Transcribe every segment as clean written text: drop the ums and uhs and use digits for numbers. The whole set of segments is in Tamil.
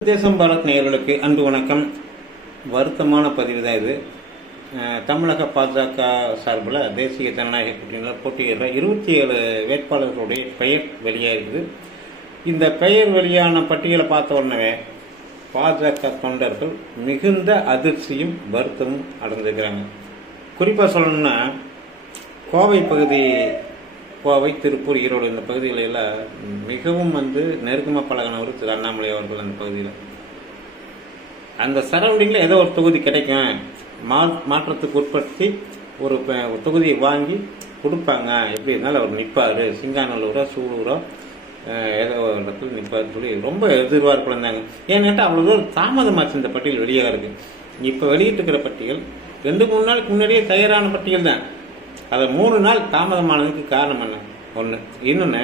தேசம் பாரத் நேயர்களுக்கு அன்பு வணக்கம். வருத்தமான பதிவு தான் இது. தமிழக பாஜக சார்பில் தேசிய ஜனநாயக கூட்டணியில் போட்டியிடுற 27 வேட்பாளர்களுடைய பெயர் வெளியாகிருக்குது. இந்த பெயர் வெளியான பட்டியலை பார்த்த உடனே பாஜக தொண்டர்கள் மிகுந்த அதிர்ச்சியும் வருத்தமும் அடைஞ்சிருக்கிறாங்க. குறிப்பாக சொல்லணும்னா கோவை பகுதி, கோவை, திருப்பூர், ஈரோடு இந்த பகுதிகளில் மிகவும் நெருக்கமாக பழகினவர் திரு அண்ணாமலை அவர்கள். அந்த பகுதியில் அந்த சரௌண்டிங்கில் ஏதோ ஒரு தொகுதி கிடைக்கும், மாற்றத்துக்கு உட்படுத்தி ஒரு தொகுதியை வாங்கி கொடுப்பாங்க, எப்படி இருந்தாலும் அவர் நிற்பார், சிங்காநல்லூரோ சூலூரோ ஏதோ ஒரு இடத்துல நிற்பாருன்னு சொல்லி ரொம்ப எதிர்பார்ப்பு இருந்தாங்க. ஏன்னாட்டா அவ்வளோ தூரம் தாமதமாச்சு இந்த பட்டியல் வெளியாக இருக்கு. இப்போ வெளியிட்டிருக்கிற பட்டியல் 2-3 நாளுக்கு முன்னாடியே தயாரான பட்டியல் தான். அதை 3 நாள் தாமதமானதுக்கு காரணம் என்ன? ஒன்று. இன்னொன்று,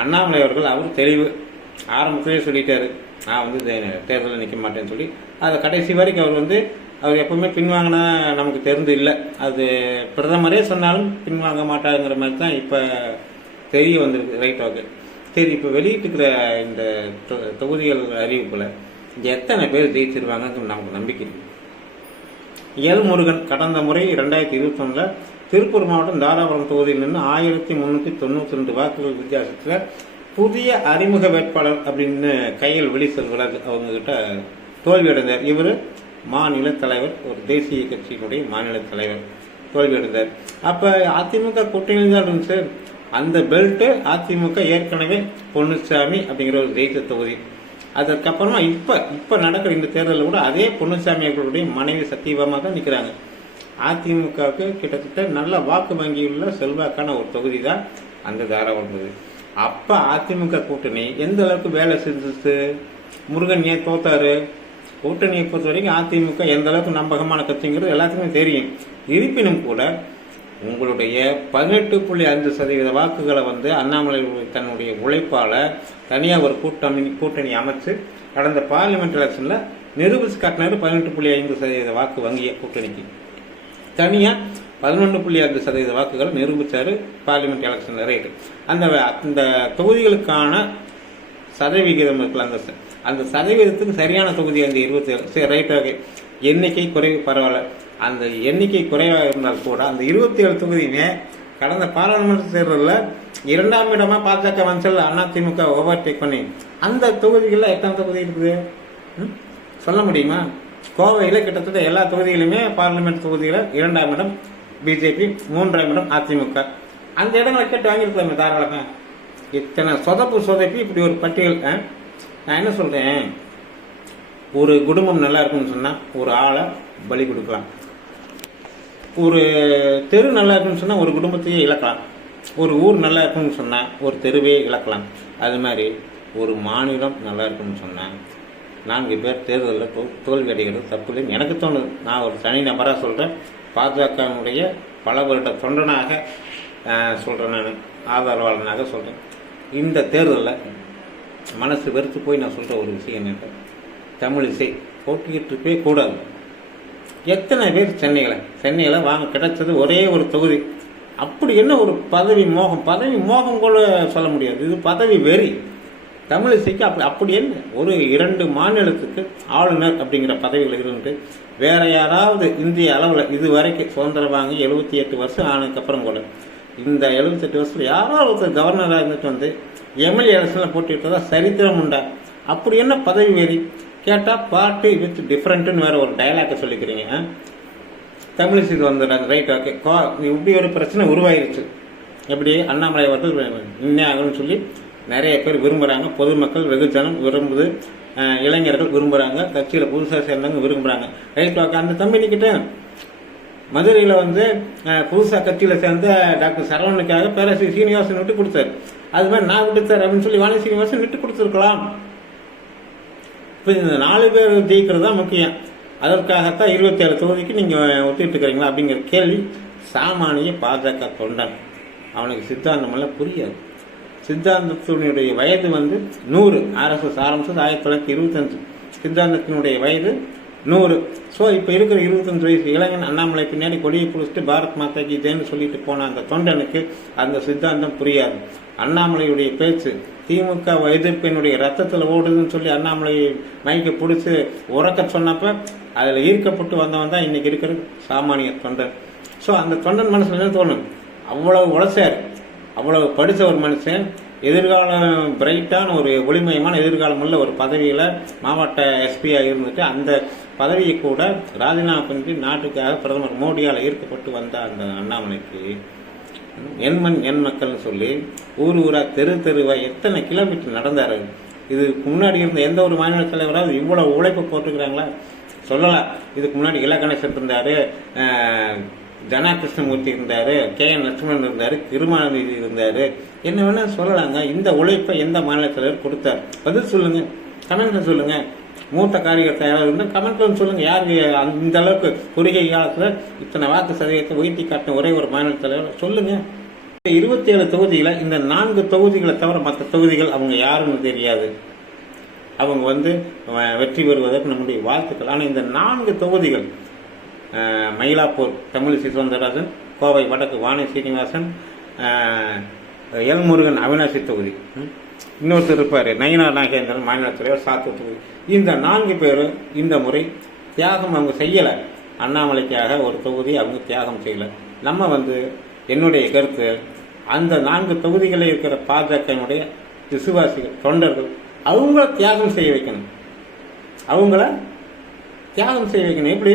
அண்ணாமலை அவர்கள் அவர் தெளிவு ஆரம்பத்திலே சொல்லிட்டாரு, நான் தேர்தலில் நிற்க மாட்டேன்னு சொல்லி. அதை கடைசி வரைக்கும் அவர் எப்பவுமே பின்வாங்கினா நமக்கு தெரிந்து இல்லை. அது பிரதமரே சொன்னாலும் பின்வாங்க மாட்டாருங்கிற மாதிரி தான் இப்போ தெரிய வந்திருக்கு. ரைட், ஓகே, சரி. இப்போ வெளியிட்டுக்கிற இந்த தொகுதிகள் அறிவிப்பில் எத்தனை பேர் ஜெயிச்சிருவாங்கன்னு நமக்கு நம்பிக்கை இருக்கு. எல் முருகன் கடந்த முறை 2021 திருப்பூர் மாவட்டம் தாராபுரம் தொகுதியில் நின்று 1392 வாக்குகள் வித்தியாசத்தில் புதிய அறிமுக வேட்பாளர் அப்படின்னு கையில் வெளி செல்வராஜ் அவங்ககிட்ட தோல்வியடைந்தார். இவர் மாநில தலைவர், ஒரு தேசிய கட்சியினுடைய மாநில தலைவர், தோல்வியடைந்தார். அப்போ அதிமுக கூட்டணியில் தான் இருந்துச்சு. அந்த பெல்ட்டு அதிமுக ஏற்கனவே பொன்னுச்சாமி அப்படிங்கிற ஒரு ஜெயித்த தொகுதி. அதற்கப்புறமா இப்போ நடக்கிற இந்த தேர்தலில் கூட அதே பொன்னுச்சாமி அவர்களுடைய மனைவி சத்தியபாமா தான் நிற்கிறாங்க. அதிமுகவுக்கு கிட்டத்தட்ட நல்ல வாக்கு வங்கியுள்ள செல்வாக்கான ஒரு தொகுதி தான் அந்த தாராபுரம் தொகுதி. அப்போ அதிமுக கூட்டணி எந்த அளவுக்கு வேலை செஞ்சுச்சு? முருகன் ஏன் தோத்தாரு? கூட்டணியை பொறுத்த வரைக்கும் அதிமுக எந்த அளவுக்கு நம்பகமான கட்சிங்கிறது எல்லாத்துக்குமே தெரியும். இருப்பினும் கூட உங்களுடைய 18.5% வாக்குகளை அண்ணாமலை தன்னுடைய உழைப்பால தனியாக ஒரு கூட்டணி அமைச்சு கடந்த பார்லிமெண்ட் எலெக்ஷன்ல நிரூபிச்சு காட்டினாரு. 18.5% வாக்கு வங்கிய கூட்டணிக்கு தனியாக 11.5% வாக்குகளை நிரூபிச்சாரு பார்லிமெண்ட் எலெக்ஷன்ல. ரைட்டு. அந்த தொகுதிகளுக்கான சதவிகிதம் இருக்குல்ல, அந்த சதவீதத்துக்கு சரியான தொகுதி 27. சரி, ரைட், ஓகே. எண்ணிக்கை குறைவு, பரவாயில்ல. அந்த எண்ணிக்கை குறைவாக இருந்தால் கூட அந்த 27 தொகுதியுமே கடந்த பாராளுமன்ற தேர்தலில் 2ஆம் இடமா பாஜக வந்துச்சல் அதிமுக ஓவர்டேக் பண்ணி அந்த தொகுதிகளில் எத்தனை தொகுதி இருக்குது சொல்ல முடியுமா? கோவையில் கிட்டத்தட்ட எல்லா தொகுதியிலுமே பார்லிமெண்ட் தொகுதியில் 2ஆம் இடம் பிஜேபி, 3ஆம் இடம் அதிமுக. அந்த இடங்களை கேட்டு வாங்கியிருக்கலாமே தாராளமாக. இத்தனை சொதப்பி இப்படி ஒரு பட்டியல். நான் என்ன சொல்றேன், ஒரு குடும்பம் நல்லா இருக்குன்னு சொன்னா ஒரு ஆளை பலி கொடுக்கலாம், ஒரு தெரு நல்லா இருக்குன்னு சொன்னா ஒரு குடும்பத்தையே இழக்கலாம், ஒரு ஊர் நல்லா இருக்குன்னு சொன்னா ஒரு தெருவே இழக்கலாம். அது மாதிரி ஒரு மாநிலம் நல்லா இருக்குன்னு சொன்னா 4 பேர் தேர்தலில் தோல்வி அடைகிறது தப்பு இல்லைன்னு எனக்கு தோணுது. நான் ஒரு தனி நபராக சொல்கிறேன், பாஜகவுடைய பல வருட தொண்டனாக சொல்கிறேன், நான் ஆதரவாளனாக சொல்கிறேன். இந்த தேர்தலில் மனசு வெறுத்து போய் நான் சொல்கிற ஒரு விஷயம் என்னென்ன, தமிழிசை போட்டியிட்டு கூடாது. எத்தனை பேர் சென்னையில் வாங்க கிடைச்சது ஒரே ஒரு தொகுதி. அப்படி என்ன ஒரு பதவி மோகம் கூட சொல்ல முடியாது. இது பதவி வெறி. தமிழிசைக்கு அப்படி என்ன ஒரு 2 மாநிலத்துக்கு ஆளுநர் அப்படிங்கிற பதவிகள் இருந்து வேற யாராவது இந்திய அளவில் இது வரைக்கும் சுதந்திரம் வாங்கி 78 வருஷம் ஆனதுக்கப்புறம் கூட இந்த 78 வருஷத்துல யாராவது ஒருத்தர் கவர்னராக இருந்துட்டு எம்எல்ஏ எலெக்ஷனில் போட்டிட்டதா சரித்திரம் உண்டா? அப்படி என்ன பதவி வெறி கேட்டால் பார்ட்டி வித் டிஃப்ரெண்ட்டுன்னு வேற ஒரு டைலாக்கை சொல்லிக்கிறீங்க. தமிழிசைக்கு வந்துடுறாங்க. Right, okay. இப்படி ஒரு பிரச்சனை உருவாயிருச்சு. எப்படி அண்ணாமலை அவர்கள் இன்னே ஆகணும்னு சொல்லி நிறைய பேர் விரும்புகிறாங்க, பொதுமக்கள் வெகுஜனம் விரும்புது, இளைஞர்கள் விரும்புகிறாங்க, கட்சியில் புதுசாக சேர்ந்தவங்க விரும்புகிறாங்க. Right, okay. அந்த தம்பினிக்கிட்ட மதுரையில் புதுசாக கட்சியில் சேர்ந்த டாக்டர் சரவணனுக்காக பேராசிரியர் சீனிவாசன் விட்டு கொடுத்தாரு. அது மாதிரி நான் விட்டுத்தார் அப்படின்னு சொல்லி வாணி சீனிவாசன் விட்டு கொடுத்துருக்கலாம். இப்போ இந்த 4 பேர் ஜெயிக்கிறது தான் முக்கியம். அதற்காகத்தான் 27 தொகுதிக்கு நீங்கள் ஒத்துக்கிட்டு இருக்கிறீங்களா அப்படிங்கிற கேள்வி சாமானிய பாஜக தொண்டன். அவனுக்கு சித்தாந்தமெல்லாம் புரியாது. சித்தாந்தத்தினுடைய வயது 100. RSS ஆரம்பிச்சது 1925. சித்தாந்தத்தினுடைய வயது 100. ஸோ இப்போ இருக்கிற 25 வயசு இளைஞன் அண்ணாமலை பின்னாடி கொடியை பிடிச்சிட்டு பாரத் மாதா கி ஜெயின்னு சொல்லிட்டு போன அந்த தொண்டனுக்கு அந்த சித்தாந்தம் புரியாது. அண்ணாமலையுடைய பேச்சு திமுக எதிர்ப்பினுடைய ரத்தத்தில் ஓடுதுன்னு சொல்லி அண்ணாமலை மைக்கை பிடிச்சி உறக்க சொன்னப்ப அதில் ஈர்க்கப்பட்டு வந்தவன் தான் இன்னைக்கு இருக்கிற சாமானிய தொண்டன். ஸோ அந்த தொண்டன் மனசுல என்ன தோணும், அவ்வளவு உழைச்சார், அவ்வளவு படித்த ஒரு மனுஷன், எதிர்காலம் பிரைட்டான ஒரு ஒளிமயமான எதிர்காலம் உள்ள ஒரு பதவியில் மாவட்ட எஸ்பியாக இருந்துட்டு அந்த பதவியை கூட ராஜினாமா பண்ணி நாட்டுக்காக பிரதமர் மோடியால் ஈர்க்கப்பட்டு வந்த அந்த அண்ணாமலைக்கு என் மண் என் மக்கள்னு சொல்லி ஊர் ஊரா தெருவா எத்தனை கிலோமீட்டர் நடந்தாரு. இதுக்கு முன்னாடி இருந்த எந்த ஒரு மாநில தலைவராவது இவ்வளவு உழைப்பு போட்டுக்கிறாங்களா? சொல்லலாம். இதுக்கு முன்னாடி இல கணேசன் இருந்தாரு, ஜனா கிருஷ்ணமூர்த்தி இருந்தாரு, KN லட்சுமணன் இருந்தாரு, கிருமாநிதி இருந்தாரு, என்ன வேணா சொல்லலாங்க. இந்த உழைப்பை எந்த மாநில தலைவர் கொடுத்தார்? பதில் சொல்லுங்க, கமெண்ட்ல சொல்லுங்க. மூத்த காரியத்தை யாராவது இருந்தால் கமெண்ட்ல சொல்லுங்க. யாருக்கு இந்த அளவுக்கு குறுகிய காலத்துல இத்தனை வாக்கு சதவீதத்தை உயர்த்தி காட்டின ஒரே ஒரு மாநில தலைவர் சொல்லுங்க. 27 தொகுதிகளை, இந்த 4 தொகுதிகளை தவிர மற்ற தொகுதிகள் அவங்க யாருன்னு தெரியாது. அவங்க வெற்றி பெறுவதற்கு நம்முடைய வாழ்த்துக்கள். ஆனால் இந்த 4 தொகுதிகள் மயிலாப்பூர் தமிழிசை சவுந்தரராஜன், கோவை வடக்கு வாணி சீனிவாசன், எல் முருகன் அவினாசி தொகுதி, இன்னொருத்தர் இருப்பார் நயினார் நாகேந்திரன் மாநில தலைவர் சாத்தூர் தொகுதி. இந்த 4 பேரும் இந்த முறை தியாகம் அவங்க செய்யலை. அண்ணாமலைக்காக ஒரு தொகுதி அவங்க தியாகம் செய்யலை. நம்ம என்னுடைய கருத்து, அந்த 4 தொகுதிகளில் இருக்கிற பாஜகனுடைய விசுவாசிகள் தொண்டர்கள் அவங்கள தியாகம் செய்ய வைக்கணும். அவங்கள தியாகம் செய்ய வைக்கணும். எப்படி?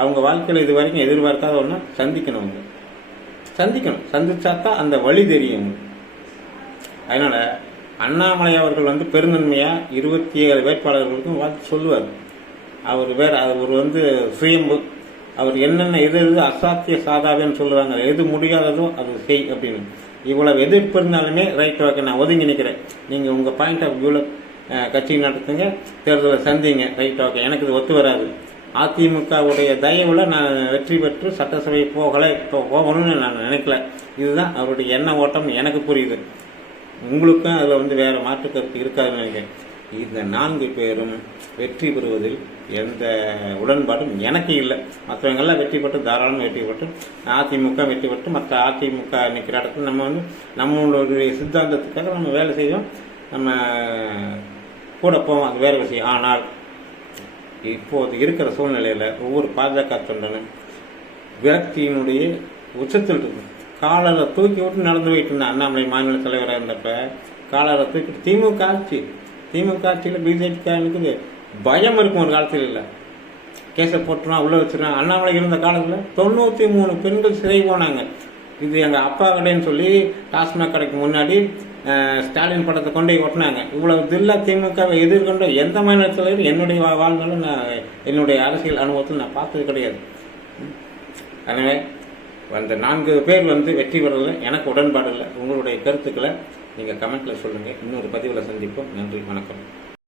அவங்க வாழ்க்கையில் இது வரைக்கும் எதிர்பார்க்காத ஒன்று சந்திக்கணும். அவங்க சந்திக்கணும். சந்திச்சாத்தான் அந்த வழி தெரியும். அதனால அண்ணாமலை அவர்கள் பெருந்தன்மையா 27 வேட்பாளர்களுக்கும் வாழ்த்து சொல்லுவார். அவர் சுயம்பு. அவர் என்னென்ன எது அசாத்திய சாதாவேன்னு சொல்லுவாங்க, எது முடியாததோ அது செய் அப்படின்னு. இவ்வளவு எதிர்ப்பு இருந்தாலுமே ரைட், ஓகே, நான் ஒதுங்கி நிற்கிறேன், நீங்க உங்க பாயிண்ட் ஆஃப் வியூல கட்சி நடத்துங்க, தேர்தலை சந்திங்க, ரைட், ஓகே, எனக்கு இது ஒத்து வராது. அதிமுகவுடைய தயவுல நான் வெற்றி பெற்று சட்டசபை போகணும்னு நான் நினைக்கல. இதுதான் அவருடைய எண்ண ஓட்டம். எனக்கு புரியுது. உங்களுக்கும் அதில் வேற மாற்று கருத்து இருக்காதுன்னு நினைக்கிறேன். இந்த 4 பேரும் வெற்றி பெறுவதில் எந்த உடன்பாடும் எனக்கு இல்லை. மற்றவங்கெல்லாம் வெற்றி பெற்று தாராளமாக வெற்றி பெற்று, அதிமுக வெற்றி பெற்று மற்ற அதிமுக நிற்கிற இடத்துல நம்ம நம்மளுடைய சித்தாந்தத்துக்காக நம்ம வேலை செய்வோம், நம்ம கூட போவோம், அது வேற விஷயம். ஆனால் இப்போது இருக்கிற சூழ்நிலையில் ஒவ்வொரு பாஜக தொண்டனும் விரக்தியினுடைய உச்சத்தில் இருக்கு. காலரை தூக்கி விட்டு நடந்து போயிட்டு இருந்த அண்ணாமலை மாநில தலைவராக இருந்தப்ப காலரை தூக்கிட்டு திமுக ஆட்சியில் பிஜேபிக்காரனுக்கு பயம் இருக்கும். ஒரு காலத்தில் இல்லை, கேஸை போட்டுருவான், உள்ள வச்சிருவான். அண்ணாமலை இருந்த காலத்தில் 93 பெண்கள் சிறை போனாங்க. இது எங்கள் அப்பா கடைன்னு சொல்லி டாஸ்மாக் கடைக்கு முன்னாடி ஸ்டாலின் படத்தை கொண்டு ஓட்டினாங்க. இவ்வளவு தில்லா திமுகவை எதிர்கொண்ட எந்த மாநில தலைவர் என்னுடைய வாழ்நாளும் நான் என்னுடைய அரசியல் அனுபவத்தில் நான் பார்த்தது கிடையாது. எனவே அந்த 4 பேர் வெற்றி பெறல, எனக்கு உடன்பாடு இல்லை. உங்களுடைய கருத்துக்களை நீங்கள் கமெண்ட்ல சொல்லுங்கள். இன்னொரு பதிவில் சந்திப்போம். நன்றி, வணக்கம்.